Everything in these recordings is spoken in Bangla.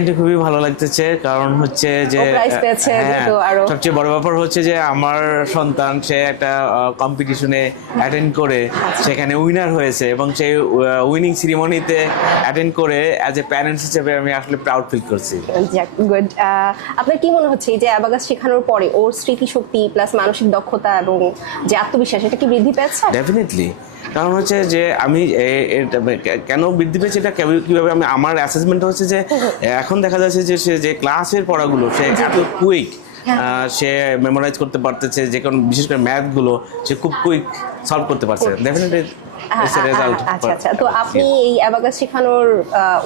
এটা খুবই ভালো লাগতেছে, কারণ হচ্ছে যে সবচেয়ে বড় ব্যাপার হচ্ছে যে আমার সন্তান সে একটা কম্পিটিশনে অ্যাটেন্ড করে সেখানে উইনার হয়েছে এবং সেই উইনিং সেরিমনিতে অ্যাটেন্ড করে অ্যাজ এ প্যারেন্টস হিসেবে আমি আসলে প্রাউড ফিল করছি। গুড। আপনার কি মনে হচ্ছে এই যে অ্যাবাকাস শেখানোর পরে ওর স্মৃতিশক্তি প্লাস মানসিক দক্ষতা এবং যে আত্মবিশ্বাস এটা কি বৃদ্ধি পেয়েছে? ডেফিনেটলি, কারণ হচ্ছে যে আমি কেন বৃদ্ধি পেয়েছে এটা কিভাবে আমি আমার অ্যাসেসমেন্ট হচ্ছে যে এখন দেখা যাচ্ছে যে সে যে ক্লাসের পড়াগুলো সে এত কুইক সে মেমোরাইজ করতে পারতেছে, যে কোনো বিশেষ করে ম্যাথগুলো সে খুব কুইক সলভ করতে পারছে। ডেফিনেটলি আচ্ছা, তো আপনি এই অ্যাবাকাস শেখানোর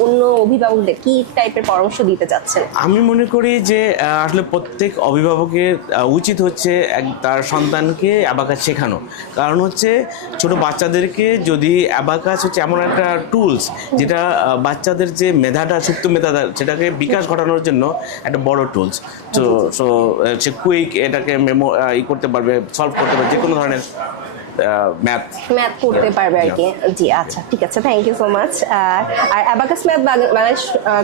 অন্য অভিভাবকদের কি টাইপের পরামর্শ দিতে চাচ্ছেন? আমি মনে করি যে আসলে প্রত্যেক অভিভাবকের উচিত হচ্ছে তার সন্তানকে অ্যাবাকাস শেখানো। কারণ হচ্ছে ছোট বাচ্চাদেরকে যদি অ্যাবাকাস হচ্ছে এমন একটা টুলস যেটা বাচ্চাদের যে মেধাটা, সুপ্ত মেধাটা সেটাকে বিকাশ ঘটানোর জন্য একটা বড় টুলস। তো সে কুইক এটাকে করতে পারবে, সলভ করতে পারবে, যে কোনো ধরনের ম্যাথ করতে পারবে আর কি। জি আচ্ছা, ঠিক আছে, থ্যাংক ইউ সো মাচ। আর অ্যাবাকাস ম্যাথ বাংলাদেশ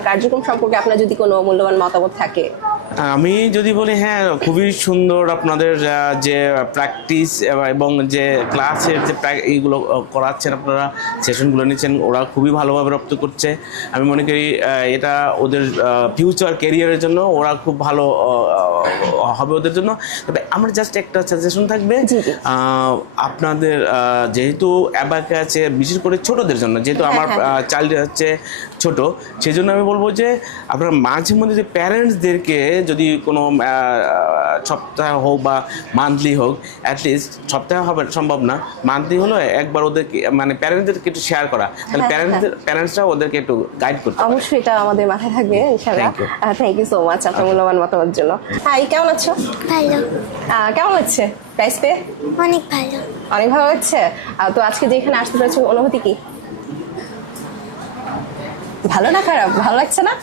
কার্যক্রম সম্পর্কে আপনার যদি কোনো মূল্যবান মতামত থাকে? আমি যদি বলি, হ্যাঁ, খুবই সুন্দর আপনাদের যে প্র্যাকটিস এবং যে ক্লাসের যে এইগুলো করাচ্ছেন, আপনারা সেশনগুলো নিচ্ছেন, ওরা খুবই ভালোভাবে রপ্ত করছে। আমি মনে করি এটা ওদের ফিউচার ক্যারিয়ারের জন্য ওরা খুব ভালো হবে ওদের জন্য। তবে আমার জাস্ট একটা সাজেশন থাকবে, আপনাদের যেহেতু অ্যাবাকাসে বিশেষ করে ছোটদের জন্য, যেহেতু আমার চাইল্ড হচ্ছে ছোট, সেই জন্য আমি বলবো যে আপনারা মাঝে মধ্যে যে প্যারেন্টসদেরকে যদি কোনো সপ্তাহ হোক বা মান্থলি হোক, অ্যাটলিস্ট সপ্তাহে হবে সম্ভব না, মান্থলি হলো একবার ওদেরকে মানে প্যারেন্টসদেরকে একটু শেয়ার করা, তাহলে প্যারেন্টসরা ওদেরকে একটু গাইড করতে। অবশ্যই এটা আমাদের মাথায় থাকবে ইনশাআল্লাহ। থ্যাংক ইউ সো মাচ আপনার মূল্যবান মতামতের জন্য। হাই, কেমন আছো? ভালো। কেমন হচ্ছে প্রাইস পেয়ে? অনেক ভালো। অনেক ভালো হচ্ছে। তো আজকে যে এখানে আসতে পেরেছো অনুভূতি কি? ভালো না খারাপ? ভালো লাগছে না?